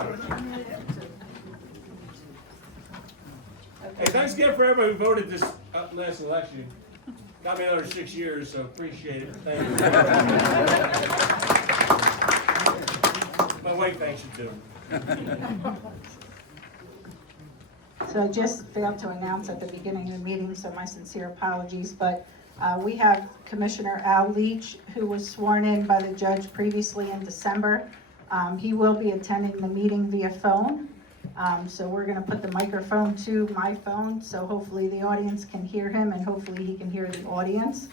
Hey, thanks again for everybody who voted this last election. Got me another 6 years, so appreciate it. Thank you. My wife thanks you too. So I just failed to announce at the beginning of the meeting, so my sincere apologies, but we have Commissioner Al Leach, who was sworn in by the judge previously in December. He will be attending the meeting via phone. So we're gonna put the microphone to my phone, so hopefully the audience can hear him and hopefully he can hear the audience.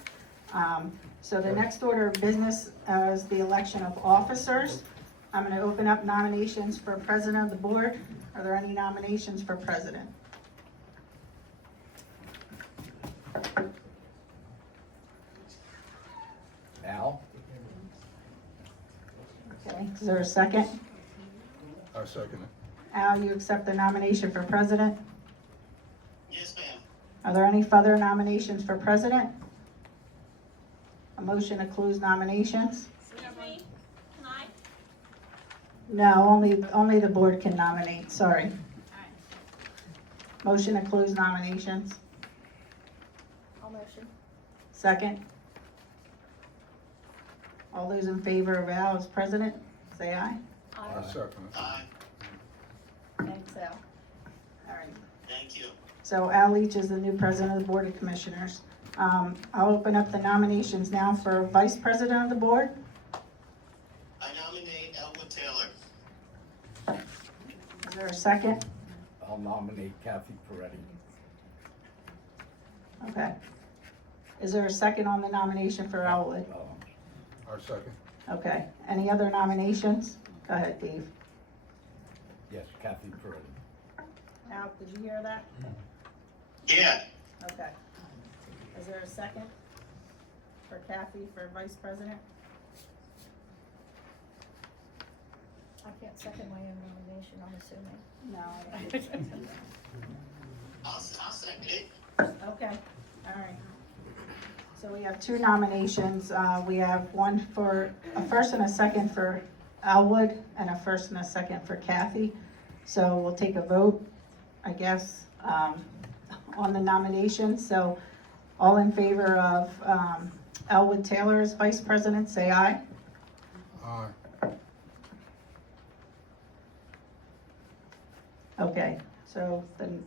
So the next order of business is the election of officers. I'm gonna open up nominations for president of the board. Are there any nominations for president? Al? Okay, is there a second? I second it. Al, you accept the nomination for president? Yes, ma'am. Are there any further nominations for president? A motion to close nominations? Excuse me, can I? No, only the board can nominate, sorry. Motion to close nominations, I'll motion. second. All those in favor of Al as president, say aye. I second it. Aye. Thanks, Al. All right. Thank you. So Al Leach is the new president of the Board of Commissioners. I'll open up the nominations now for vice president of the board. I nominate Elwood Taylor. Is there a second? I'll nominate Kathy Peretti. Okay. Is there a second on the nomination for Elwood? I second. Okay. Any other nominations? Go ahead, Dave. Yes, Kathy Peretti. Al, did you hear that? Yeah. Okay. Is there a second for Kathy for vice president? I can't second my own nomination, I'm assuming. No. I'll second it. Okay, all right. So we have two nominations. We have one for, a first and a second for Elwood, and a first and a second for Kathy. So we'll take a vote, I guess, on the nomination. So all in favor of Elwood Taylor as vice president, say aye. Aye. Okay, so then,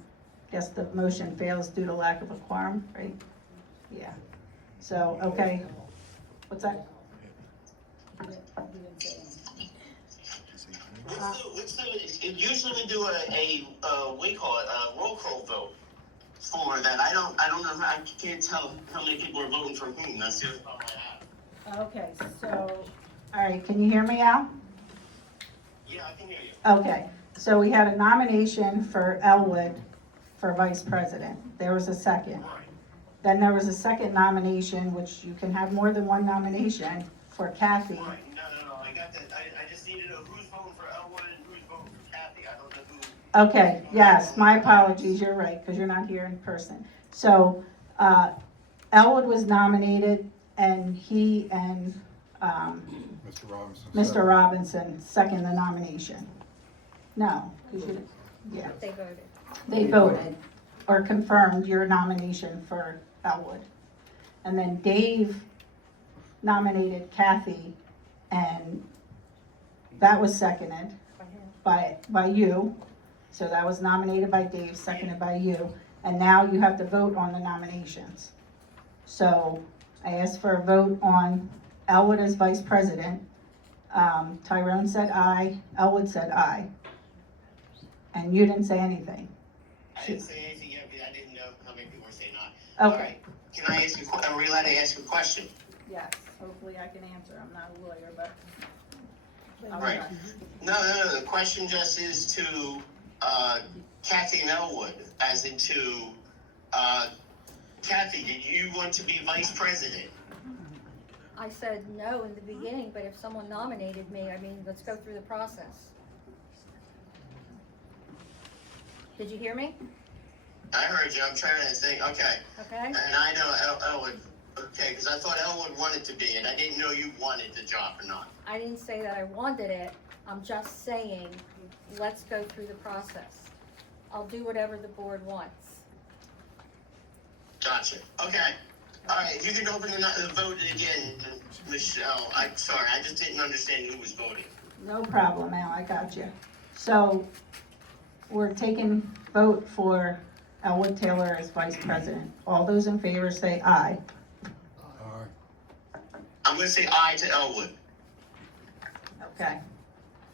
guess the motion fails due to lack of a quorum, right? Yeah, so, okay, what's that? Usually we do we call it a roll call vote for that. I don't know, I can't tell how many people are voting for whom. That's the other problem I have. Okay, so, all right, can you hear me, Al? Yeah, I can hear you. Okay, so we had a nomination for Elwood for vice president. There was a second. Right. Then there was a second nomination, which you can have more than one nomination, for Kathy. Right. No, I got that. I just need to know who's voting for Elwood and who's voting for Kathy. I don't know who. Okay, yes, my apologies, you're right, because you're not here in person. So, Elwood was nominated, and he and, Mr. Robinson. Mr. second. Robinson second the nomination. No, 'cause you, yeah, They voted. they voted, or confirmed your nomination for Elwood. And then Dave nominated Kathy, and that was seconded by you. So that was nominated by Dave, seconded by you, and now you have to vote on the nominations. So I asked for a vote on Elwood as vice president. Tyrone said aye, Elwood said aye. And you didn't say anything. I didn't say anything yet, because I didn't know how many people were saying aye. All Okay, right. Can I ask you? Are we allowed to ask you a question? yes, hopefully I can answer, I'm not a lawyer, but. Right. No. The question just is to Kathy and Elwood, as into Kathy. Did you want to be vice president? I said no in the beginning, but if someone nominated me, I mean, let's go through the process. Did you hear me? I heard you. I'm trying to think. Okay. Okay? And I know Elwood. Okay, because I thought Elwood wanted to be, and I didn't know you wanted the job or not. I didn't say that I wanted it. I'm just saying, let's go through the process. I'll do whatever the board wants. Gotcha. Okay. All right. If you could open the vote again, Michelle. I'm sorry. I just didn't understand who was voting. No problem, Al, I got you. So, we're taking vote for Elwood Taylor as vice president. All those in favor say aye. Aye. I'm going to say aye to Elwood. Okay.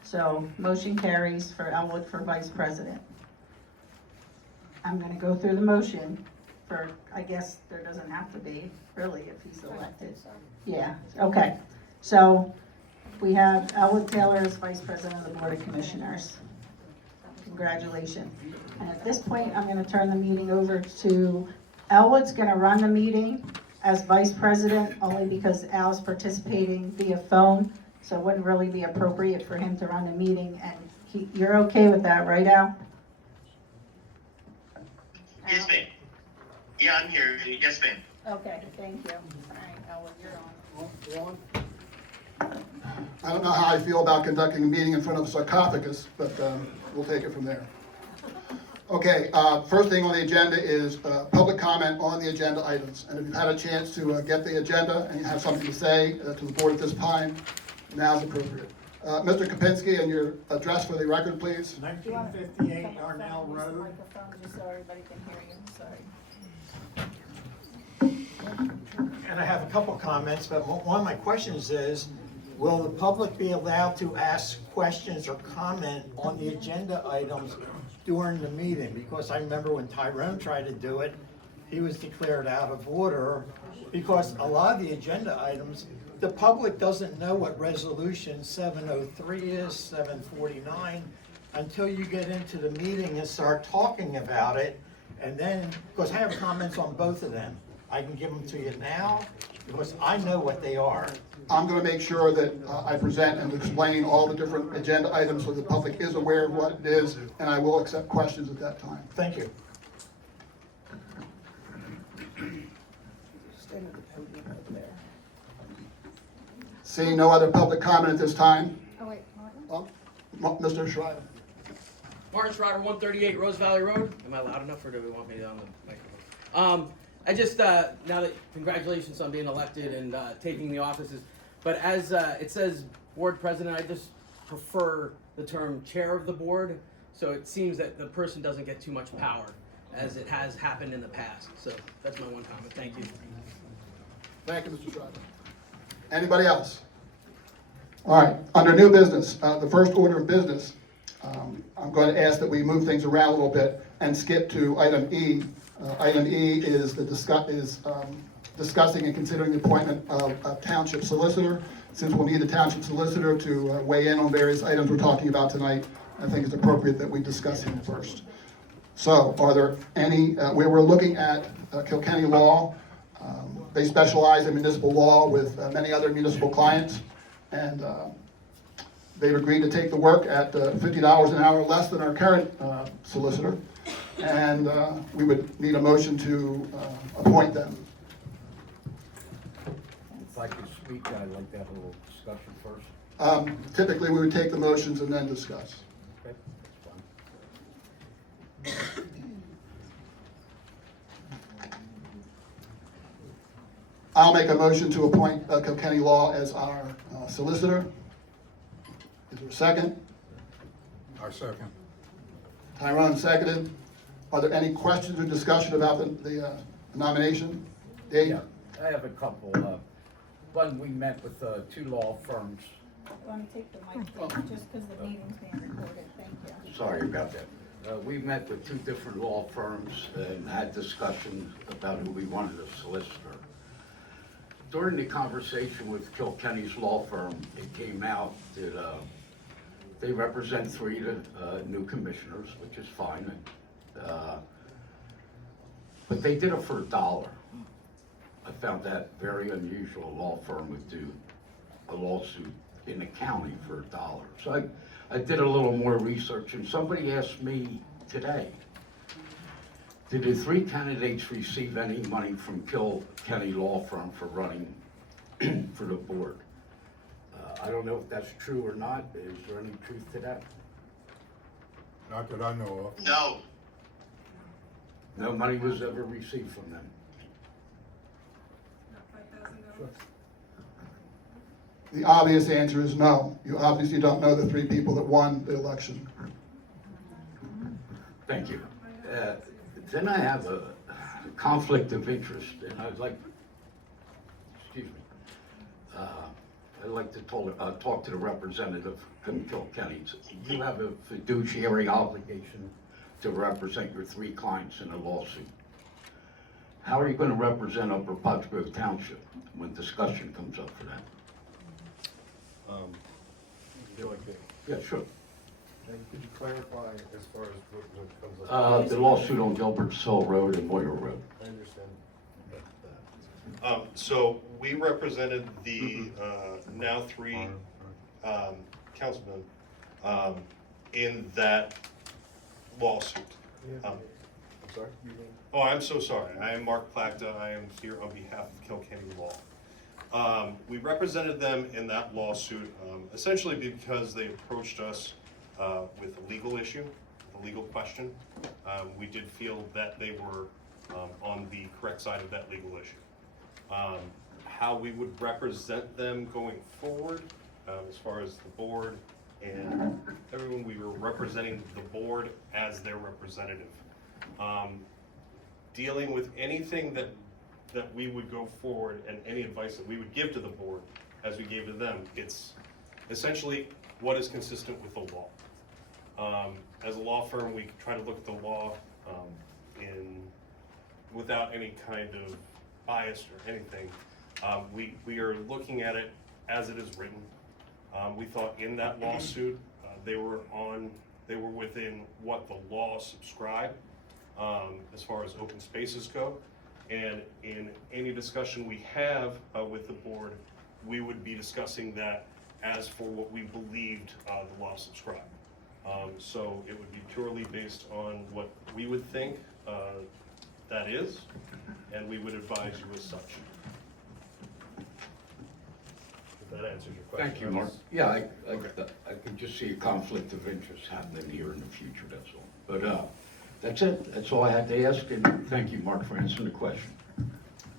So, motion carries for Elwood for vice president. I'm gonna go through the motion for, I guess there doesn't have to be, really, if he's elected. Yeah, okay. So, we have Elwood Taylor as vice president of the Board of Commissioners. Congratulations. And at this point, I'm gonna turn the meeting over to, Elwood's gonna run the meeting as vice president, only because Al's participating via phone, so it wouldn't really be appropriate for him to run the meeting, and you're okay with that, right, Al? Yes, ma'am. Yeah, I'm here. Yes, ma'am. Okay, thank you. All right, Elwood, you're on. I don't know how I feel about conducting a meeting in front of a sarcophagus, but we'll take it from there. Okay, first thing on the agenda is public comment on the agenda items. And if you've had a chance to get the agenda and you have something to say to the board at this time, now's appropriate. Mr. Kapinski, and your address for the record, please. 1958 Darnell Road. Microphone, just so everybody can hear you, sorry. And I have a couple comments, but one of my questions is, will the public be allowed to ask questions or comment on the agenda items during the meeting? Because I remember when Tyrone tried to do it, he was declared out of order because a lot of the agenda items, the public doesn't know what resolution 703 is, 749, until you get into the meeting and start talking about it. And then, because I have comments on both of them. I can give them to you now, because I know what they are. I'm going to make sure that I present and explain all the different agenda items so the public is aware of what it is, and I will accept questions at that time. Thank you. Seeing no other public comment at this time, Oh, wait, Martin? Mr. Schreiber. Martin Schroeder, 138 Rose Valley Road. Am I loud enough, or do we want me on the microphone? I just, now that, congratulations on being elected and taking the offices. But as it says board president, I just prefer the term chair of the board. So it seems that the person doesn't get too much power, as it has happened in the past. So that's my one comment. Thank you. Thank you, Mr. Schreiber. Anybody else? All right, under new business, the first order of business, I'm going to ask that we move things around a little bit and skip to item E. Item E is discussing and considering the appointment of a township solicitor. Since we'll need a township solicitor to weigh in on various items we're talking about tonight, I think it's appropriate that we discuss him first. So, are there any, where we're looking at Kilkenny law, they specialize in municipal law with many other municipal clients, and they've agreed to take the work at $50 an hour less than our current solicitor, and we would need a motion to appoint them. If I could speak, I'd like to have a little discussion first. Typically, we would take the motions and then discuss. Okay, that's fine. I'll make a motion to appoint Kilkenny Law as our solicitor. Is there a second? I second. Tyrone seconded. Are there any questions or discussion about the nomination? Dave? Yeah, I have a couple. One, we met with two law firms. Want to take the mic, please, just because the meeting's being recorded, thank you. Sorry about that. We met with two different law firms and had discussions about who we wanted as solicitor. During the conversation with Kilkenny's law firm, it came out that they represent three new commissioners, which is fine. But they did it for $1. I found that very unusual. A law firm would do a lawsuit in the county for $1. So I did a little more research, and somebody asked me today, did the three candidates receive any money from Kilkenny Law Firm for running for the board? I don't know if that's true or not. Is there any truth to that? Not that I know of. No, No money was ever received from them. The obvious answer is no. You obviously don't know the three people that won the election. Thank you. Then I have a conflict of interest, and I'd like, excuse me, I'd like to talk to the representative from Kilkenny. You have a fiduciary obligation to represent your three clients in a lawsuit. How are you going to represent Upper Pottsgrove Township when discussion comes up for that? Yeah, sure. And could you clarify as far as what comes up? The lawsuit on Gilbert Sill Road and Moyer Road. I understand that. So we represented the now three councilmen in that lawsuit. Um, I'm sorry? Oh, I'm so sorry. I am Mark Plakta. I am here on behalf of Kilkenny Law. We represented them in that lawsuit essentially because they approached us with a legal issue, a legal question. We did feel that they were on the correct side of that legal issue. How we would represent them going forward, as far as the board and everyone, we were representing the board as their representative. Dealing with anything that we would go forward and any advice that we would give to the board as we gave to them, it's essentially what is consistent with the law. As a law firm, we try to look at the law without any kind of bias or anything. We are looking at it as it is written. We thought in that lawsuit, they were within what the law subscribed as far as open spaces go. And in any discussion we have with the board, we would be discussing that as for what we believed the law subscribed. So it would be purely based on what we would think that is, and we would advise you as such. If that answers your question. Thank you, Mark. Yeah, I could just see a conflict of interest happening here in the future, that's all. But that's it. That's all I had to ask, and thank you, Mark, for answering the question.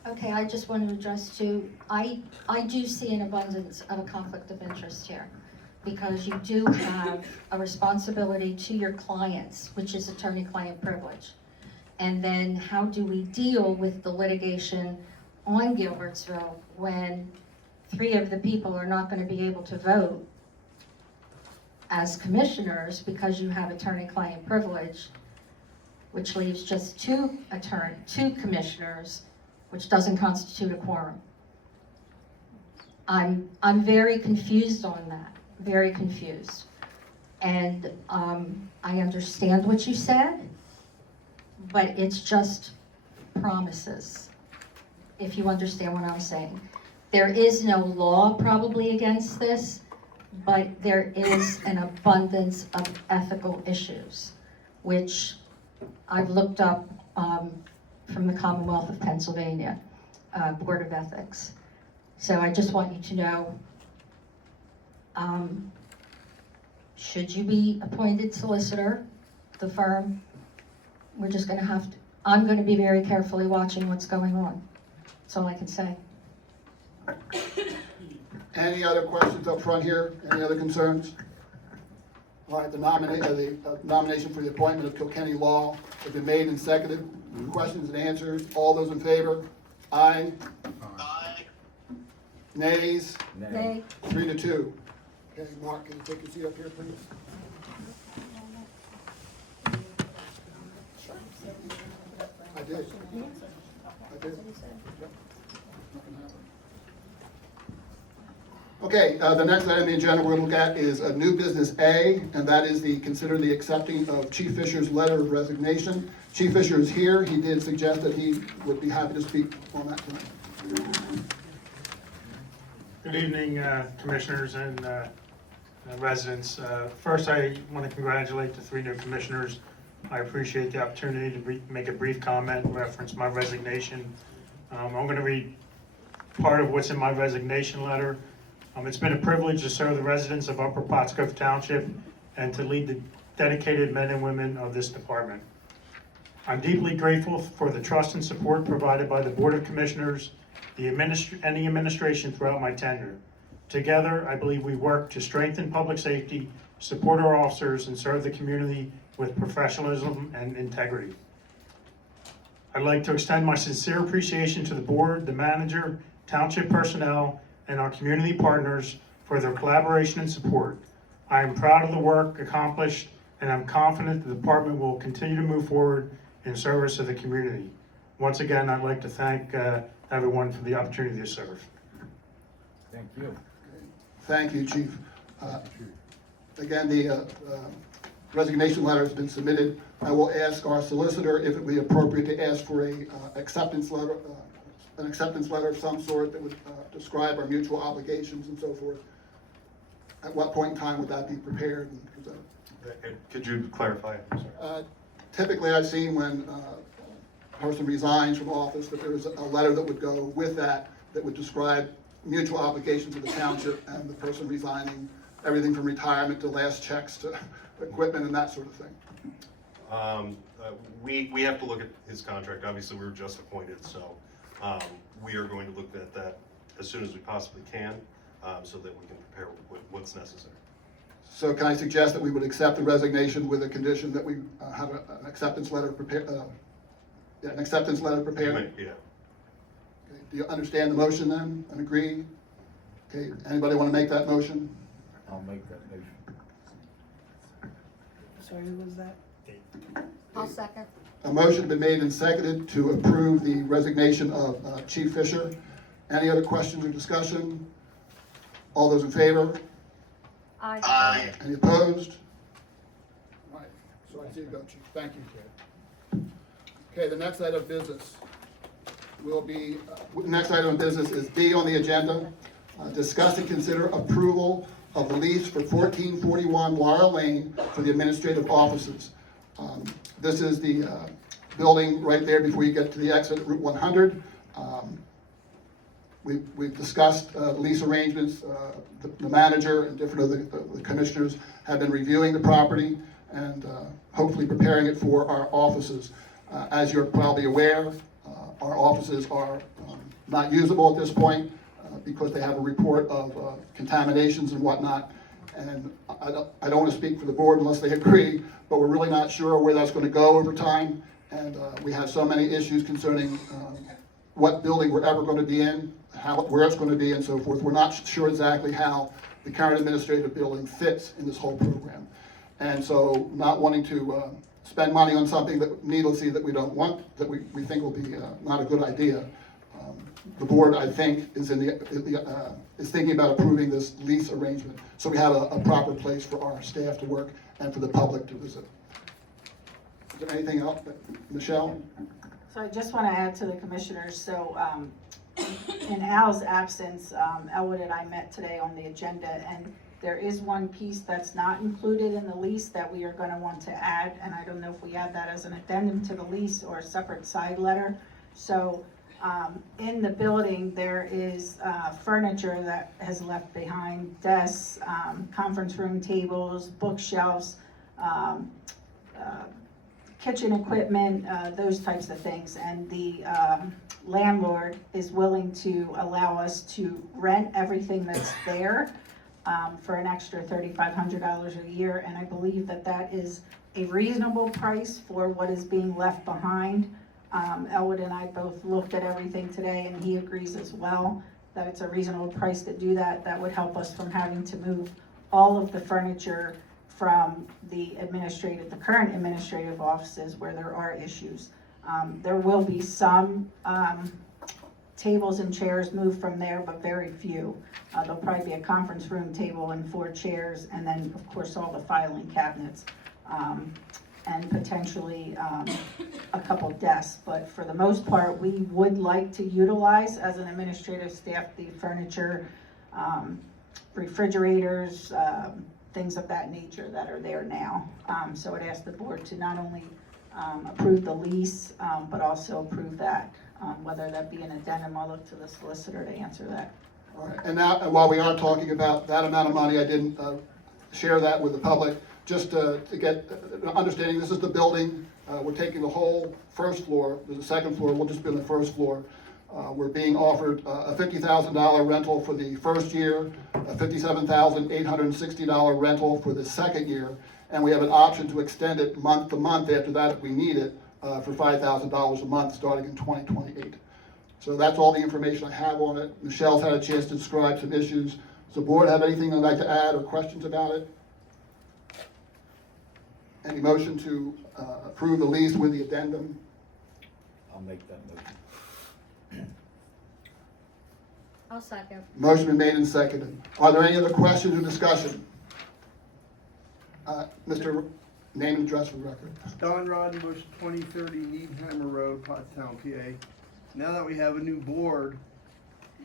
Okay, I just want to address too, I do see an abundance of a conflict of interest here, because you do have a responsibility to your clients, which is attorney-client privilege. And then how do we deal with the litigation on Gilbertsville when three of the people are not going to be able to vote as commissioners because you have attorney-client privilege, which leaves just two commissioners, which doesn't constitute a quorum. I'm very confused on that, very confused. And I understand what you said, but it's just promises, if you understand what I'm saying. There is no law probably against this, but there is an abundance of ethical issues, which I've looked up from the Commonwealth of Pennsylvania Board of Ethics. So I just want you to know, should you be appointed solicitor, the firm, we're just gonna have to, I'm gonna be very carefully watching what's going on. That's all I can say. Any other questions up front here? Any other concerns? All right, the nomination for the appointment of Kilkenny Law has been made and seconded. Questions and answers, all those in favor? Aye. aye. Nays? Nay. 3-2. Okay, Mark, can you take your seat up here, please? I did. Yep. Okay, the next item on the agenda we're going to look at is a new business A, and that is consider the accepting of Chief Fisher's letter of resignation. Chief Fisher is here. He did suggest that he would be happy to speak on that tonight. Good evening, commissioners and residents. First, I want to congratulate the three new commissioners. I appreciate the opportunity to make a brief comment and reference my resignation. I'm going to read part of what's in my resignation letter. It's been a privilege to serve the residents of Upper Pottscove Township and to lead the dedicated men and women of this department. I'm deeply grateful for the trust and support provided by the Board of Commissioners, and the administration throughout my tenure. Together, I believe we work to strengthen public safety, support our officers, and serve the community with professionalism and integrity. I'd like to extend my sincere appreciation to the board, the manager, township personnel, and our community partners for their collaboration and support. I am proud of the work accomplished, and I'm confident the department will continue to move forward in service of the community. Once again, I'd like to thank everyone for the opportunity to serve. Thank you. Thank you, Chief. Again, the resignation letter has been submitted. I will ask our solicitor if it would be appropriate to ask for an acceptance letter of some sort that would describe our mutual obligations and so forth. At what point in time would that be prepared and presented? Could you clarify? I'm sorry. Typically, I've seen when a person resigns from office that there is a letter that would go with that would describe mutual obligations of the township and the person resigning, everything from retirement to last checks to equipment and that sort of thing. We have to look at his contract. Obviously, we were just appointed, so we are going to look at that as soon as we possibly can, so that we can prepare what's necessary. So can I suggest that we would accept the resignation with a condition that we have an acceptance letter prepared? An acceptance letter prepared? Yeah. Okay. Do you understand the motion then and agree? Okay, anybody want to make that motion? I'll make that motion. Sorry, who was that? I'll second. A motion has been made and seconded to approve the resignation of Chief Fisher. Any other questions or discussion? All those in favor? Aye. Aye. Any opposed? All right, so I see you go, Chief. Thank you. Okay, the next item of business will be, next item of business is B on the agenda. Discuss and consider approval of the lease for 1441 Laurel Lane for the administrative offices. This is the building right there before you get to the exit at Route 100. We've discussed lease arrangements. The manager and different of the commissioners have been reviewing the property and hopefully preparing it for our offices. As you're probably aware, our offices are not usable at this point because they have a report of contaminations and whatnot. And I don't want to speak for the board unless they agree, but we're really not sure where that's going to go over time. And we have so many issues concerning what building we're ever going to be in, where it's going to be, and so forth. We're not sure exactly how the current administrative building fits in this whole program. And so not wanting to spend money on something that needlessly that we don't want, that we think will be not a good idea. The board, I think, is thinking about approving this lease arrangement, so we have a proper place for our staff to work and for the public to visit. Is there anything else, Michelle? So I just want to add to the commissioners, so in Al's absence, Elwood and I met today on the agenda, and there is one piece that's not included in the lease that we are going to want to add, and I don't know if we add that as an addendum to the lease or a separate side letter. So in the building, there is furniture that has left behind, desks, conference room tables, bookshelves, kitchen equipment, those types of things. And the landlord is willing to allow us to rent everything that's there for an extra $3,500 a year. And I believe that that is a reasonable price for what is being left behind. Elwood and I both looked at everything today, and he agrees as well that it's a reasonable price to do that. That would help us from having to move all of the furniture from the current administrative offices where there are issues. There will be some tables and chairs moved from there, but very few. There'll probably be a conference room table and 4 chairs, and then of course all the filing cabinets, and potentially a couple desks. But for the most part, we would like to utilize as an administrative staff the furniture, refrigerators, things of that nature that are there now. So I'd ask the board to not only approve the lease, but also approve that, whether that be an addendum. I'll look to the solicitor to answer that All right, and now, and while we are talking about that amount of money, I didn't share that with the public, just to get an understanding. This is the building. We're taking the whole first floor. There's a second floor. We'll just be on the first floor. We're being offered a $50,000 rental for the first year, a $57,860 rental for the second year, and we have an option to extend it month to month after that if we need it, for $5,000 a month starting in 2028. So that's all the information I have on it. Michelle's had a chance to describe some issues. Does the board have anything they'd like to add or questions about it? Any motion to approve the lease with the addendum? I'll make that motion. I'll second. Motion been made and seconded. Are there any other questions or discussion? Mr. Name and address for the record. Don Roddenbush, 2030 Needhammer Road, Pottstown, PA. Now that we have a new board,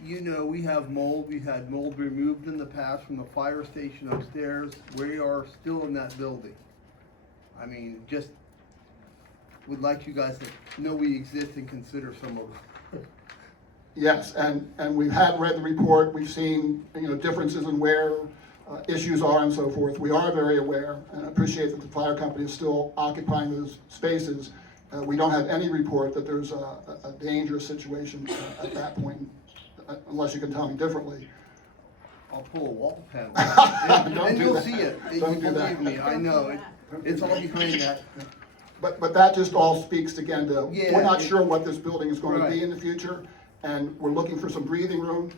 you know we have mold. We've had mold removed in the past from the fire station upstairs. We are still in that building. I mean, just would like you guys to know we exist and consider some of it. Yes, and we've read the report. We've seen, differences in where issues are and so forth. We are very aware and appreciate that the fire company is still occupying those spaces. We don't have any report that there's a dangerous situation at that point, unless you can tell me differently. I'll pull a wall panel Don't and do you'll that. see it. Don't You do that. believe me, I know. It's all behind that. But that just all speaks again to, Yeah, we're not sure what this building is going to be Right. in the future, and we're looking for some breathing room,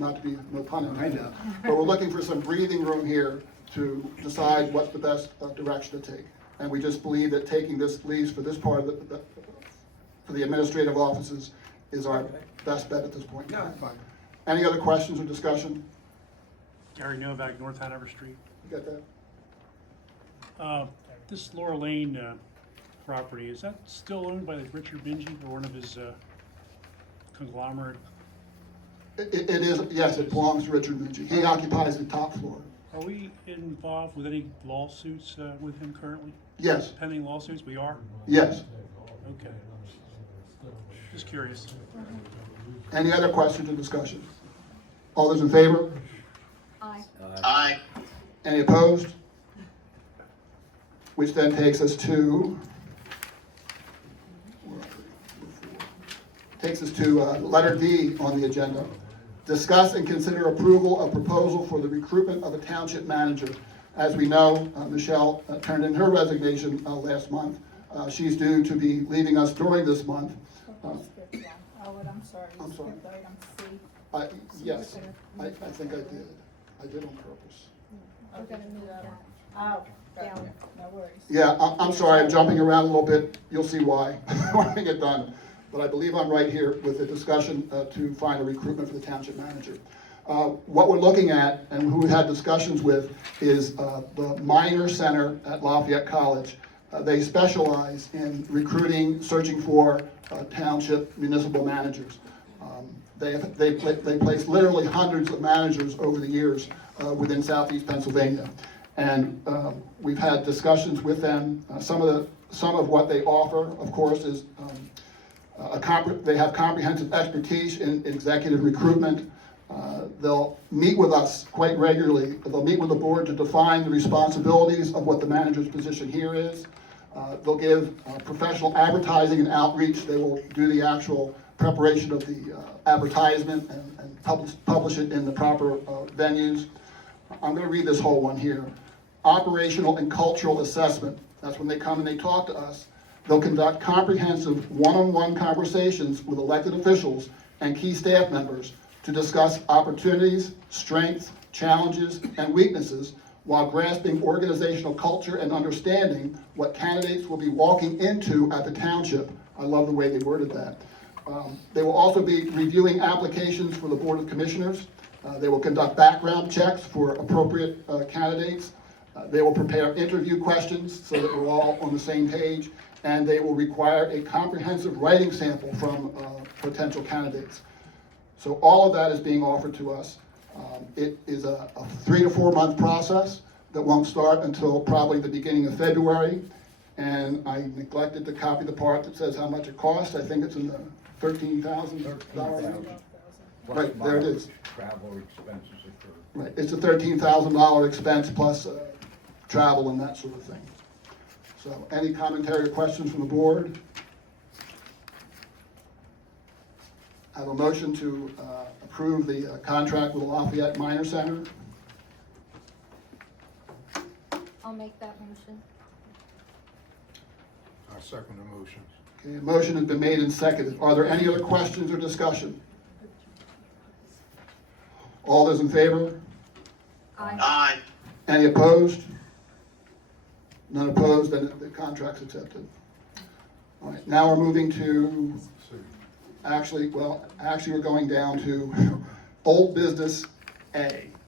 not to be, no pun intended. I know. But we're looking for some breathing room here to decide what's the best direction to take. And we just believe that taking this lease for this part of for the administrative offices is our best bet at this point in No, time. it's fine. Any other questions or discussion? Gary Novak, North Hanover Street. You got that? This Laura Lane property, is that still owned by Richard Mingy or one of his conglomerate? It is, yes, it belongs to Richard Mingy. He occupies the top floor. Are we involved with any lawsuits with him currently? Yes, Pending lawsuits? We are? yes. Okay. Just curious. Any other questions or discussion? All those in favor? Aye. Aye. Any opposed? Which then takes us to, letter D on the agenda. Discuss and consider approval of proposal for the recruitment of a township manager. As we know, Michelle turned in her resignation last month. She's due to be leaving us during this month. I'm sorry. I'm sorry. Skipped item C. Yes, I think I did. I did on purpose. We're gonna move that. Oh, gotcha. No worries. Yeah, I'm sorry, I'm jumping around a little bit. You'll see why when we get done. But I believe I'm right here with the discussion to find a recruitment for the township manager. What we're looking at and who we had discussions with is the Minor Center at Lafayette College. They specialize in recruiting, searching for township municipal managers. They place literally hundreds of managers over the years within southeast Pennsylvania. And we've had discussions with them. Some of what they offer, of course, is they have comprehensive expertise in executive recruitment. They'll meet with us quite regularly. They'll meet with the board to define the responsibilities of what the manager's position here is. They'll give professional advertising and outreach. They will do the actual preparation of the advertisement and publish it in the proper venues. I'm going to read this whole one here. Operational and cultural assessment. That's when they come and they talk to us. They'll conduct comprehensive one-on-one conversations with elected officials and key staff members to discuss opportunities, strengths, challenges, and weaknesses while grasping organizational culture and understanding what candidates will be walking into at the township. I love the way they worded that. They will also be reviewing applications for the Board of Commissioners. They will conduct background checks for appropriate candidates. They will prepare interview questions so that we're all on the same page, and they will require a comprehensive writing sample from potential candidates. So all of that is being offered to us. It is a 3 to 4 month process that won't start until probably the beginning of February. And I neglected to copy the part that says how much it costs. I think it's in the $13,000. Right, there it is. Travel expenses occurred. Right, it's a $13,000 expense plus travel and that sort of thing. So any commentary or questions from the board? I have a motion to approve the contract with the Lafayette Minor Center. I'll make that motion. I second the motion. Okay, a motion has been made and seconded. Are there any other questions or discussion? All those in favor? Aye. Aye. Any opposed? None opposed, then the contract's accepted. All right, now we're moving to, actually, we're going down to old business A.